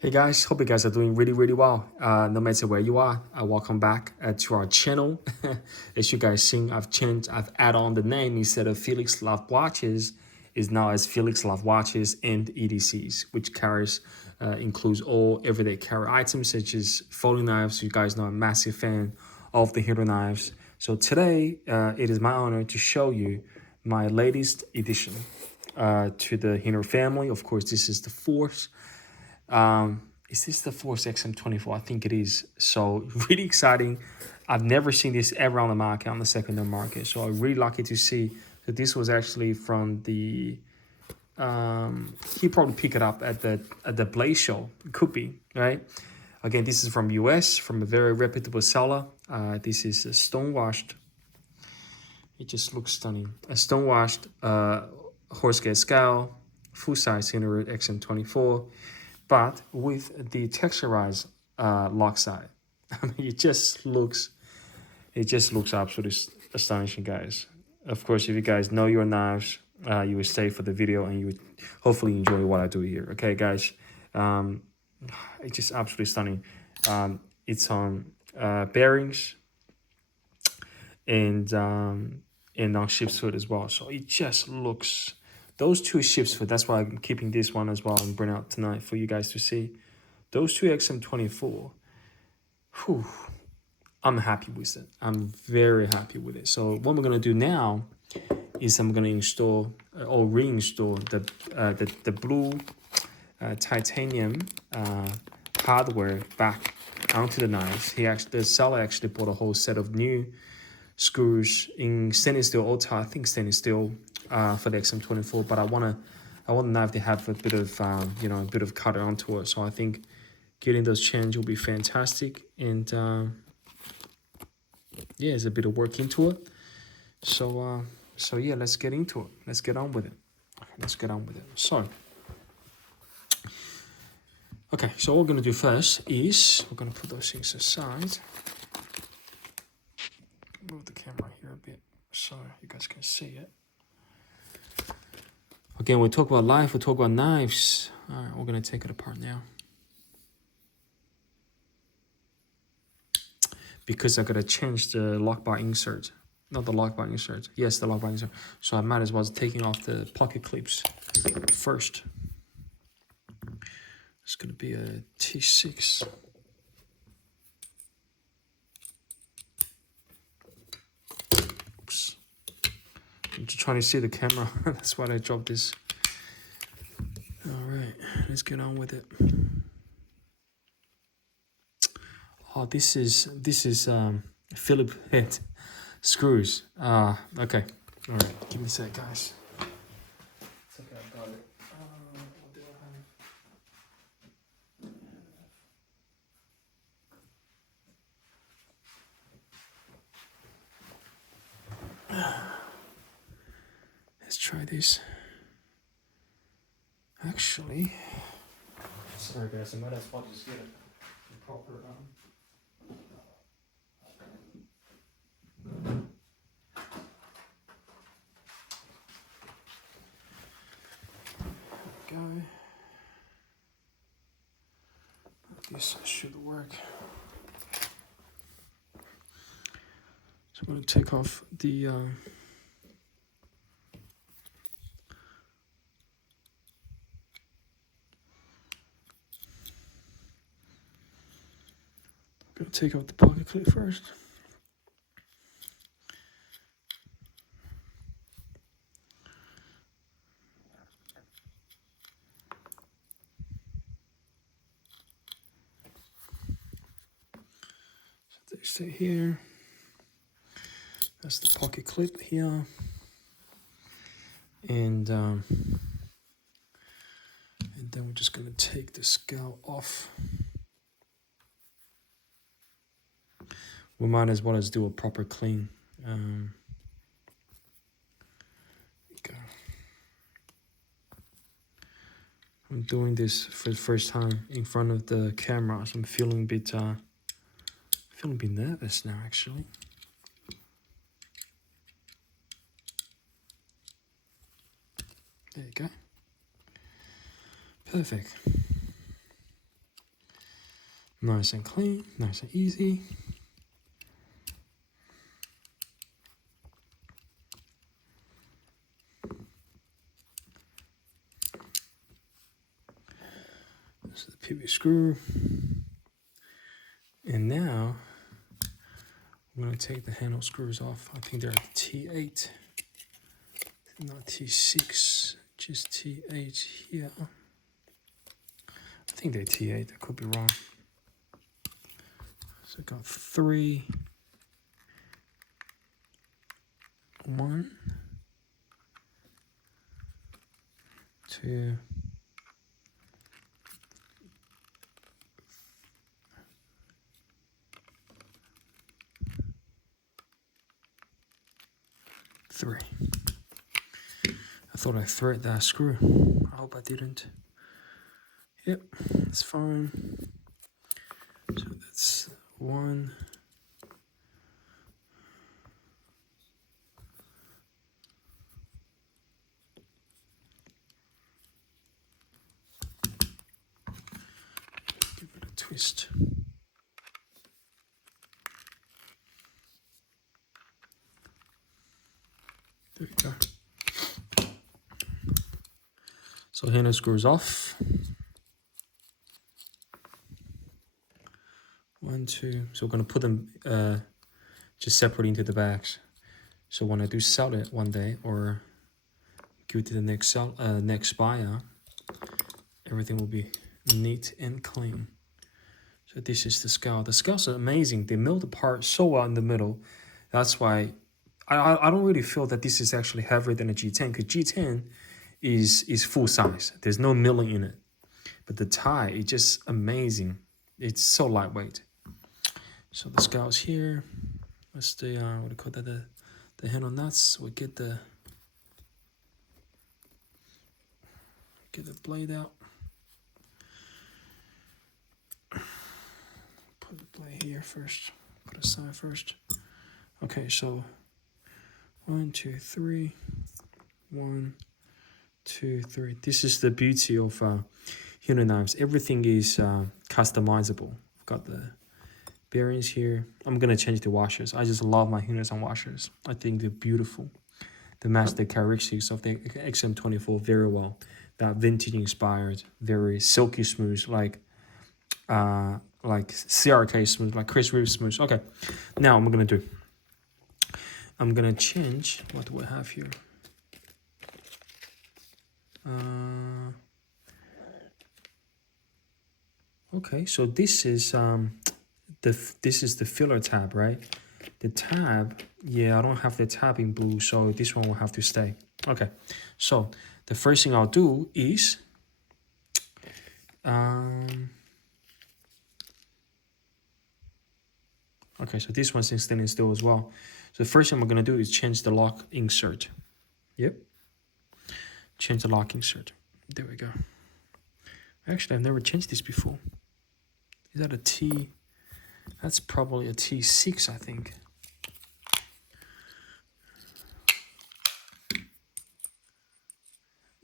Hey guys, hope you guys are doing really well. No matter where you are, welcome back to our channel. As you guys seen, I've added on the name instead of Felix Love Watches, is now as Felix Love Watches and EDCs, which includes all everyday carry items such as folding knives. You guys know I'm a massive fan of the Hinderer knives. So today, it is my honor to show you my latest addition to the Hinderer family. Of course, this is the fourth. Is this the Force XM24? I think it is. So really exciting. I've never seen this ever on the market, on the secondary market. So I'm really lucky to see that this was actually from the. He probably picked it up at the Blaze show. It could be, right? Again, this is from US, from a very reputable seller. This is a stone-washed. It just looks stunning. A stone-washed horse-gate scale, full-size Hinderer XM24, but with the texturized lockside. I mean, it just looks absolutely astonishing, guys. Of course, if you guys know your knives, you would stay for the video and you would hopefully enjoy what I do here. Okay, guys, it's just absolutely stunning. It's on bearings and on ship's foot as well. So it just looks. Those two ship's foot, that's why I'm keeping this one as well and bring out tonight for you guys to see. Those two XM24, whew, I'm happy with it. I'm very happy with it. So what we're gonna do now is I'm gonna install or reinstall the blue titanium hardware back onto the knives. The seller actually bought a whole set of new screws in stainless steel I think stainless steel for the XM24, but I want the knife to have a bit of a bit of cutter onto it. So I think getting those changed will be fantastic, and yeah, there's a bit of work into it. So yeah, let's get into it. Let's get on with it. Let's get on with it. So okay, so what we're gonna do first is we're gonna put those things aside. Move the camera here a bit so you guys can see it. Again, we talk about life, we talk about knives. All right, we're gonna take it apart now. Because I gotta change the lock bar insert. Not the lock bar insert. Yes, the lock bar insert. So I might as well taking off the pocket clips first. It's gonna be a T6. Oops. I'm just trying to see the camera. That's why I dropped this. All right, let's get on with it. Oh, this is Philip head screws. Okay. All right, give me a sec, guys. It's okay, I got it. What do I have? Let's try this. Actually, sorry guys, I might as well just get it proper. Go. This should work. So I'm going to take off the I'm going to take out the pocket clip first. So they stay here. That's the pocket clip here. And then we're just going to take the scale off. We might as well as do a proper clean. Go. I'm doing this for the first time in front of the camera, so I'm feeling a bit nervous now, actually. There you go. Perfect. Nice and clean, nice and easy. This is the pivot screw. And now I'm going to take the handle screws off. I think they're T8, not T6, just T8 here. I think they're T8, I could be wrong. So I got 3, 1, 2, 3. I thought I threaded that screw. I hope I didn't. Yep, it's fine. So that's 1. Give it a twist. There we go. So handle screws off. 1, 2. So we're gonna put them just separately into the bags. So when I do sell it one day or give it to the next buyer, everything will be neat and clean. So this is the scowl. The scowls are amazing. They milled apart so well in the middle. That's why I don't really feel that this is actually heavier than a G10, because G10 is full size. There's no milling in it. But the Ti is just amazing. It's so lightweight. So the scowls here. That's the what do you call that? The handle nuts. We get the blade out. Put the blade here first. Put aside first. Okay, so 1, 2, 3. 1, 2, 3. This is the beauty of Hinderer knives. Everything is customizable. I've got the bearings here. I'm gonna change the washers. I just love my Hinderer washers. I think they're beautiful. They match the characteristics of the XM24 very well. That vintage inspired, very silky smooth, like CRK smooth, like Chris Reeve smooth. Okay, now I'm gonna change. What do I have here? Okay, so this is the filler tab, right? The tab, yeah, I don't have the tab in blue, so this one will have to stay. Okay, so the first thing I'll do is okay, so this one's in stainless steel as well. So the first thing I'm gonna do is change the lock insert. Yep, change the lock insert. There we go. Actually, I've never changed this before. Is that a T? That's probably a T6, I think.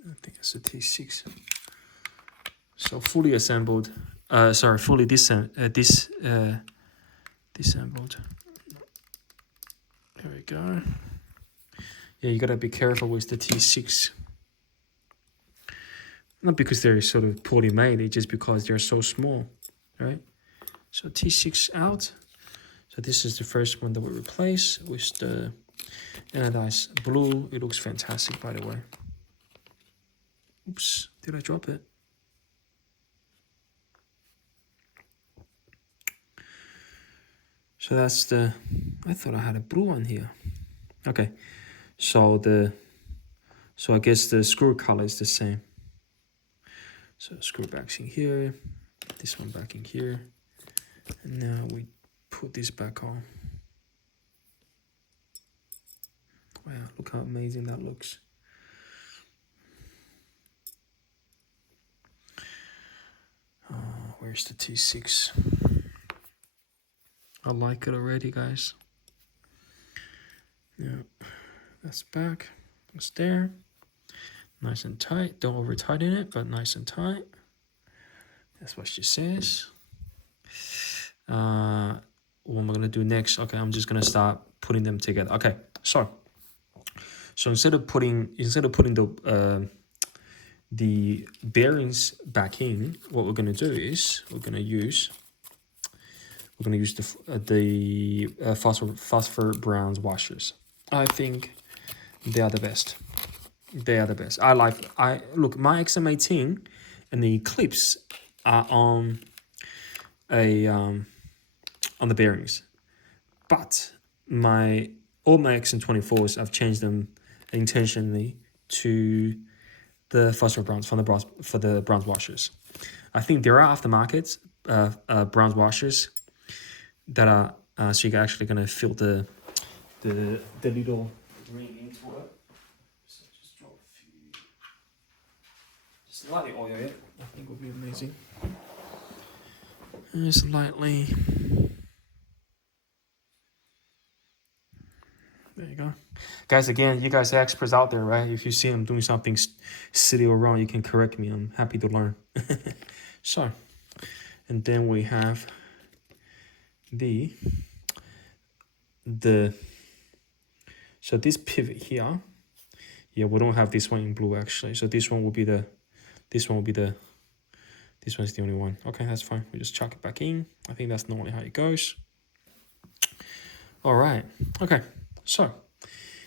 I think it's a T6. So fully assembled. Fully disassembled. There we go. Yeah, you gotta be careful with the T6. Not because they're sort of poorly made, it's just because they're so small, right? So T6 out. So this is the first one that we replace with the anodized blue. It looks fantastic, by the way. Oops, did I drop it? So that's the, I thought I had a blue one here. Okay, so I guess the screw color is the same. So screw backs in here, this one back in here, and now we put this back on. Wow, look how amazing that looks. Where's the T6? I like it already, guys. Yeah, that's back. It's there. Nice and tight. Don't over tighten it, but nice and tight. That's what she says. what am I gonna do next? Okay, I'm just gonna start putting them together. Okay, so instead of putting the bearings back in, what we're gonna do is we're gonna use the phosphor bronze washers. I think they are the best. They are the best. I look, my XM18 and the clips are on the bearings, but all my XM24s, I've changed them intentionally to the phosphor bronze for the bronze washers. I think there are aftermarket bronze washers that are so you're actually gonna feel the little ring into it. So just drop a few, just lightly oil it. I think would be amazing. Just lightly. There you go. Guys, again, you guys are experts out there, right? If you see I'm doing something silly or wrong, you can correct me. I'm happy to learn. So, and then we have so this pivot here, yeah, we don't have this one in blue actually. So this one's the only one. Okay, that's fine. We just chuck it back in. I think that's normally how it goes. All right. Okay. So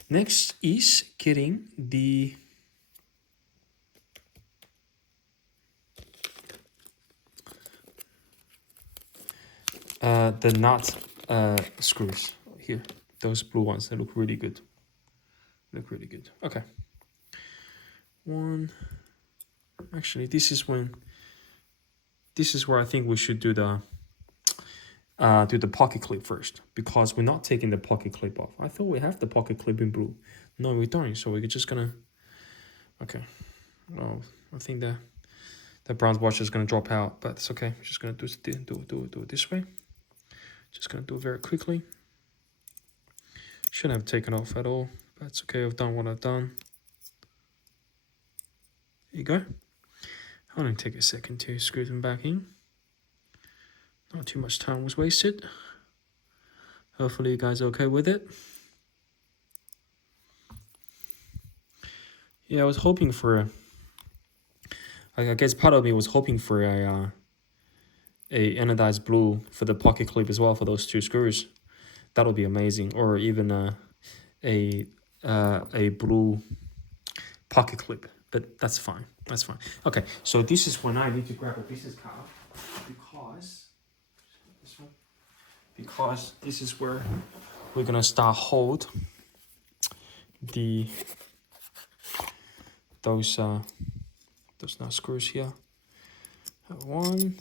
next is getting the nut screws here. Those blue ones, they look really good. Okay. Actually, this is where I think we should do the pocket clip first, because we're not taking the pocket clip off. I thought we have the pocket clip in blue. No, we don't. So we're just gonna. Okay. Oh, I think the bronze washer is gonna drop out, but it's okay. We're just gonna do it this way. Just gonna do it very quickly. Shouldn't have taken off at all, but it's okay. I've done what I've done. There you go. I'll only take a second to screw them back in. Not too much time was wasted. Hopefully you guys are okay with it. Yeah, I was hoping for I guess part of me was hoping for a anodized blue for the pocket clip as well for those two screws. That would be amazing. Or even a blue pocket clip. But that's fine. That's fine. Okay, so this is when I need to grab a business card, because this is where we're gonna start hold those nut screws here. I have one.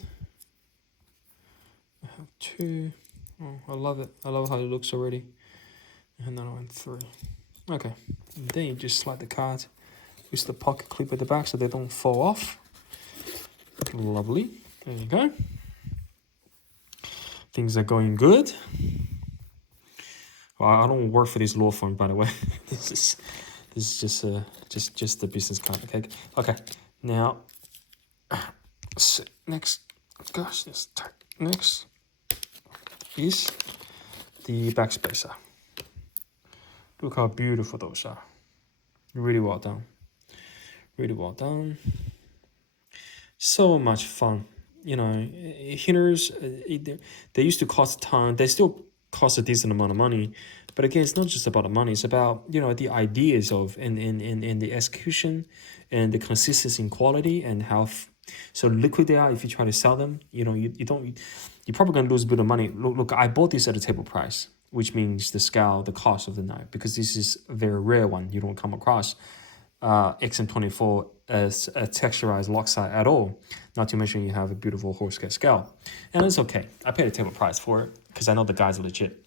I have two. Oh, I love it. I love how it looks already. And another one, three. Okay. And then you just slide the card with the pocket clip at the back so they don't fall off. Lovely. There you go. Things are going good. Well, I don't work for this law firm, by the way. This is just the business card. Okay. Now, so next, gosh, this tight. Next is the backspacer. Look how beautiful those are. Really well done. Really well done. So much fun. You know, Hinderers, they used to cost a ton. They still cost a decent amount of money. But again, it's not just about the money. It's about, you know, the ideas of and the execution and the consistency in quality and how so liquid they are. If you try to sell them, you know, you're probably going to lose a bit of money. Look, I bought this at a table price, which means the scale, the cost of the knife, because this is a very rare one. You don't come across XM24 as a texturized lockside at all. Not to mention you have a beautiful horse cat scale. And it's okay. I paid a table price for it because I know the guys are legit.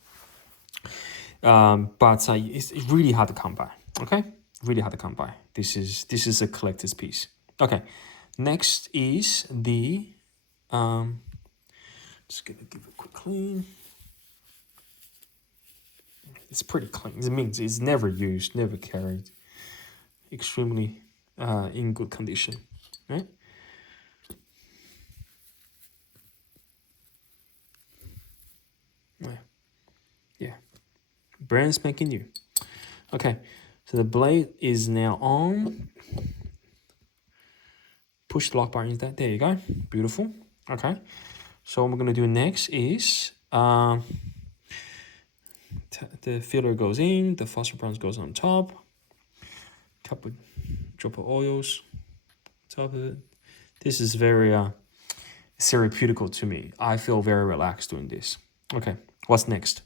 But it's really hard to come by. Okay, really hard to come by. This is a collector's piece. Okay, next is the just gonna give it a quick clean. It's pretty clean. It means it's never used, never carried. Extremely in good condition, right? brand spanking new. Okay, so the blade is now on. Push the lock bar instead. There you go. Beautiful. Okay, so what we're gonna do next is the filler goes in, the phosphor bronze goes on top, couple drop of oils top of it. This is very therapeutical to me. I feel very relaxed doing this. Okay, what's next?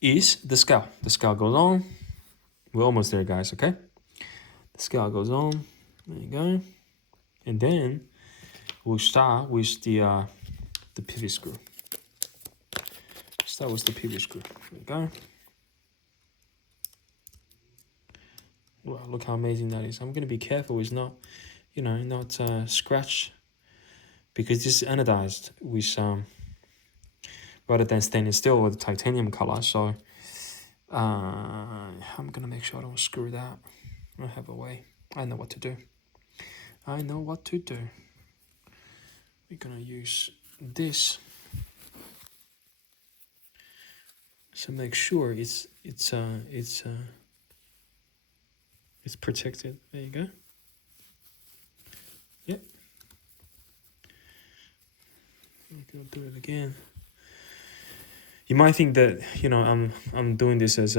Is the scale. The scale goes on. We're almost there, guys, okay? The scale goes on. There you go. And then we'll start with the pivot screw. Start with the pivot screw. There you go. Wow, look how amazing that is. I'm gonna be careful it's not, you know, not scratch, because this is anodized with rather than stainless steel or the titanium color. So I'm gonna make sure I don't screw that. I have a way. I know what to do. I know what to do. We're gonna use this. So make sure it's protected. There you go. Yep. I'm gonna do it again. You might think that, you know, I'm doing this as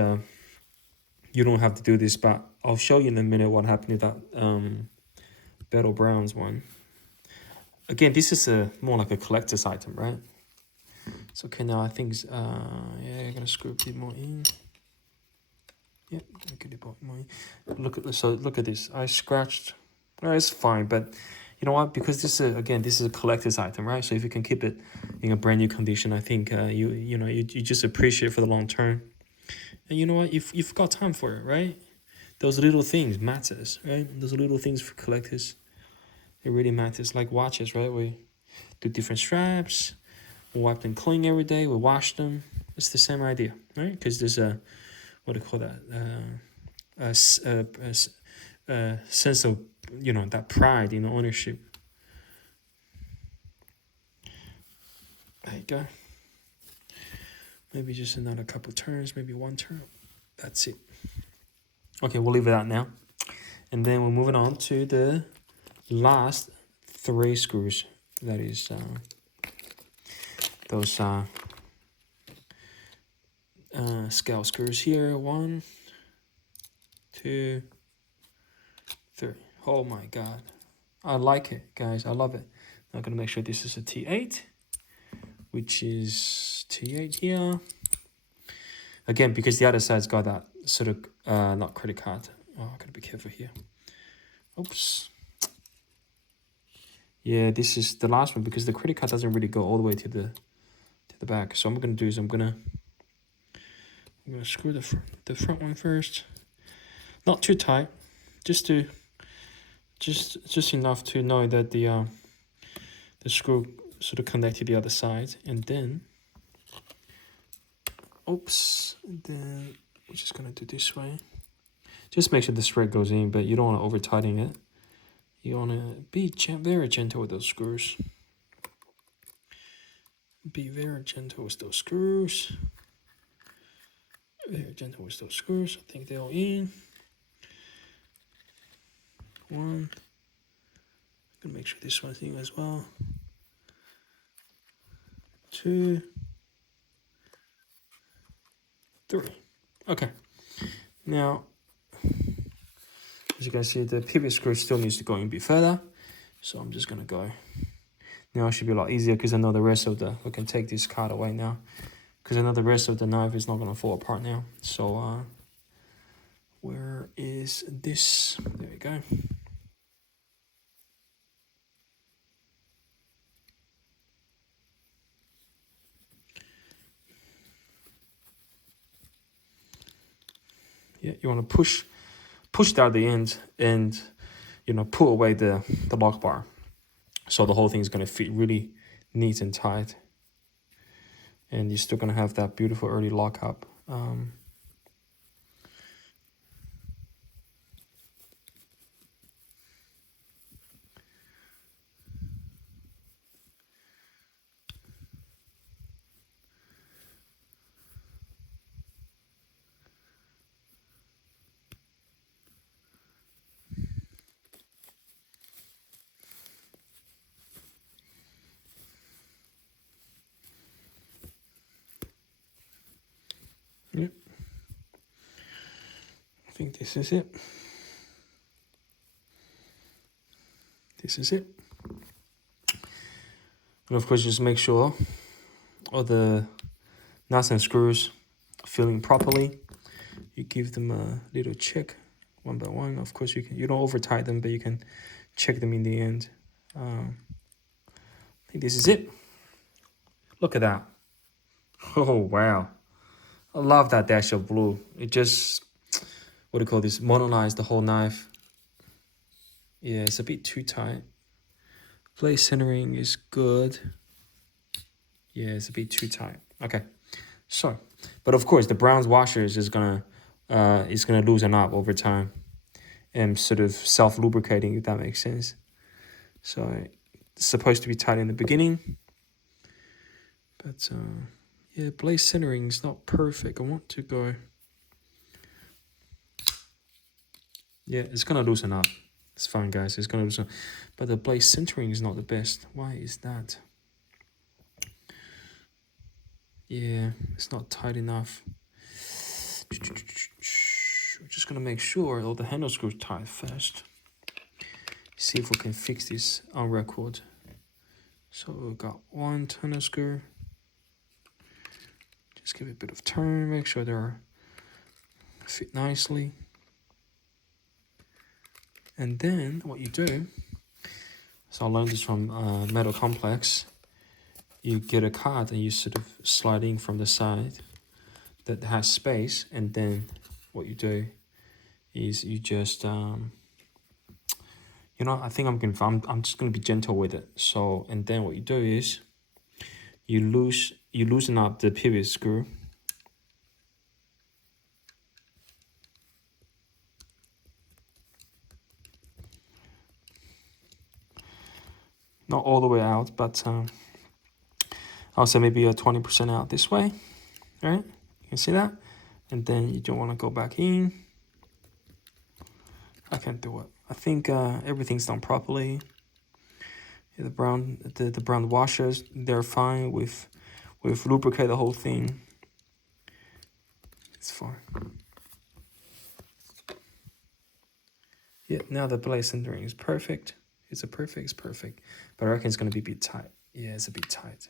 you don't have to do this, but I'll show you in a minute what happened to that Battle Browns one. Again, this is more like a collector's item, right? So okay, now I think yeah, I'm gonna screw a bit more in. Yep, gonna get a bit more in. Look at this. I scratched. Well, it's fine, but you know what? Because this is this is a collector's item, right? So if you can keep it in a brand new condition, I think you just appreciate it for the long term. And you know what? You've got time for it, right? Those little things matters, right? Those little things for collectors, it really matters. Like watches, right? We do different straps, we wipe them clean every day, we wash them. It's the same idea, right? Because there's a, what do you call that? A sense of, you know, that pride in ownership. There you go. Maybe just another couple turns, maybe one turn. That's it. Okay, we'll leave it out now. And then we're moving on to the last 3 screws. That is those scale screws here. 1, 2, 3. Oh my god, I like it, guys. I love it. I'm gonna make sure this is a T8, which is T8 here. Again, because the other side's got that sort of not credit card. Oh, I gotta be careful here. Oops. Yeah, this is the last one because the credit card doesn't really go all the way to the back. So what I'm gonna do is I'm gonna screw the front one first. Not too tight, just enough to know that the screw sort of connect to the other side, and then oops, and then we're just gonna do this way. Just make sure the thread goes in, but you don't want to over tighten it. You want to be very gentle with those screws. Be very gentle with those screws. Very gentle with those screws. I think they're all in. 1. I'm gonna make sure this one's in as well. 2, 3. Okay. Now, as you can see, the pivot screw still needs to go in a bit further. So I'm just gonna go. Now it should be a lot easier because I know the rest of we can take this card away now. Because I know the rest of the knife is not gonna fall apart now. So where is this? There we go. Yeah, you want to push down the end and, you know, pull away the lock bar. So the whole thing is going to fit really neat and tight. And you're still going to have that beautiful early lockup. this is it. This is it. And of course, just make sure all the nuts and screws filling properly. You give them a little check one by one. Of course, you don't over tighten them, but you can check them in the end. I think this is it. Look at that. Oh wow, I love that dash of blue. It just, what do you call this, monolized the whole knife. Yeah, it's a bit too tight. Blade centering is good. Yeah, it's a bit too tight. Okay, so, but of course the bronze washers is gonna loosen up over time and sort of self-lubricating, if that makes sense. So it's supposed to be tight in the beginning, but yeah, blade centering is not perfect. I want to go, yeah, it's gonna loosen up. It's fine, guys, it's gonna loosen up. But the blade centering is not the best. Why is that? Yeah, it's not tight enough. We're just gonna make sure all the handle screws tight first. See if we can fix this on record. So we've got one turner screw. Just give it a bit of turn, make sure they're fit nicely. And then what you do, so I learned this from Metal Complex, you get a card and you sort of slide in from the side that has space, and then what you do is you just you know, I think I'm just gonna be gentle with it. So, and then what you do is you loosen up the pivot screw. Not all the way out, but I'll say maybe a 20% out this way, right? You can see that, and then you don't want to go back in. I can't do it. I think everything's done properly. Yeah, the brown washers, they're fine. We've lubricated the whole thing. It's fine. Yeah, now the blade centering is perfect. It's perfect. But I reckon it's gonna be a bit tight. Yeah, it's a bit tight.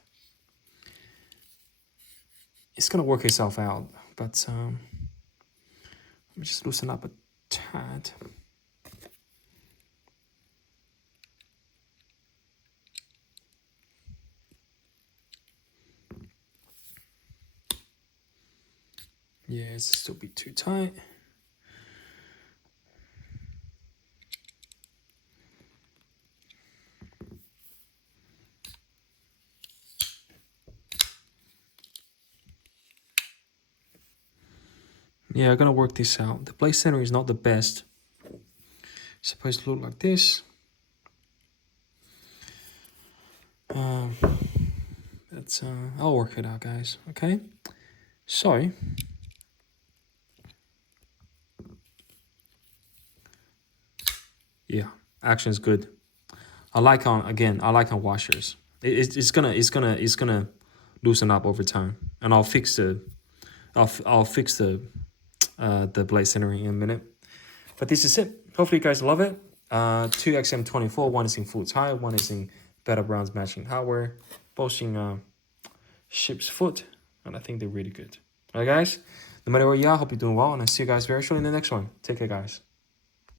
It's gonna work itself out, but let me just loosen up a tad. Yeah, it's still a bit too tight. Yeah, I'm gonna work this out. The blade center is not the best. It's supposed to look like this. That's I'll work it out, guys. Okay. So yeah, action's good. I like on washers. It's gonna loosen up over time, and I'll fix the blade centering in a minute. But this is it. Hopefully you guys love it. 2 XM24, one is in full Ti, one is in better bronze matching hardware, both in ship's foot, and I think they're really good. Alright guys, no matter where you are, hope you're doing well, and I'll see you guys very shortly in the next one. Take care, guys.